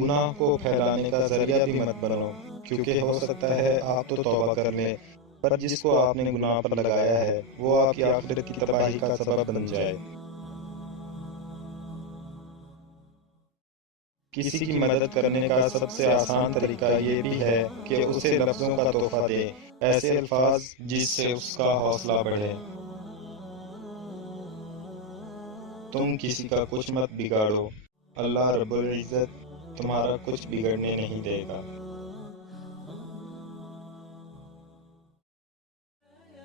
گناہ کو پھیلانے کا ذریعہ بھی مت بنو، کیونکہ ہو سکتا ہے آپ تو توبہ کر لیں، پر جس کو آپ نے گناہ پر لگایا ہے وہ آپ کی آخرت کی تباہی کا سبب بن جائے۔ کسی کی مدد کرنے کا سب سے آسان طریقہ یہ بھی ہے کہ اسے لفظوں کا تحفہ دے، ایسے الفاظ جس سے اس کا حوصلہ بڑھے۔ تم کسی کا کچھ مت بگاڑو، اللہ رب العزت تمہارا کچھ بگڑنے نہیں دے گا۔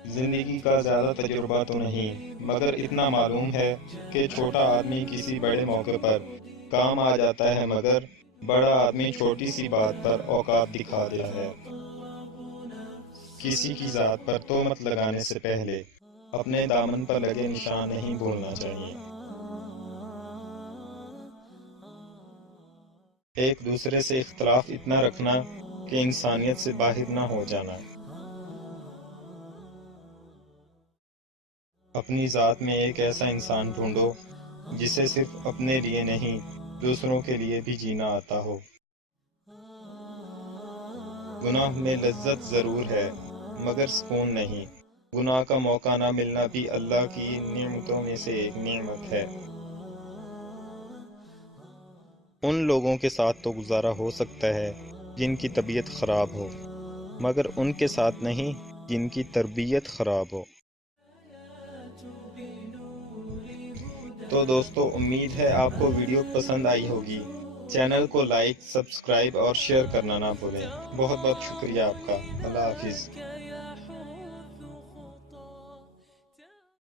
زندگی کا زیادہ تجربہ تو نہیں، مگر اتنا معلوم ہے کہ چھوٹا آدمی کسی بڑے موقع پر کام آ جاتا ہے، مگر بڑا آدمی چھوٹی سی بات پر اوقات دکھا دیتا ہے۔ کسی کی ذات پر تہمت لگانے سے پہلے اپنے دامن پر لگے نشان نہیں بھولنا چاہیے۔ ایک دوسرے سے اختلاف اتنا رکھنا کہ انسانیت سے باہر نہ ہو جانا۔ اپنی ذات میں ایک ایسا انسان ڈھونڈو جسے صرف اپنے لیے نہیں دوسروں کے لیے بھی جینا آتا ہو۔ گناہ میں لذت ضرور ہے مگر سکون نہیں۔ گناہ کا موقع نہ ملنا بھی اللہ کی نعمتوں میں سے ایک نعمت ہے۔ ان لوگوں کے ساتھ تو گزارا ہو سکتا ہے جن کی طبیعت خراب ہو، مگر ان کے ساتھ نہیں جن کی تربیت خراب ہو۔ تو دوستو، امید ہے آپ کو ویڈیو پسند آئی ہوگی۔ چینل کو لائک، سبسکرائب اور شیئر کرنا نہ بھولیں۔ بہت بہت شکریہ آپ کا۔ اللہ حافظ۔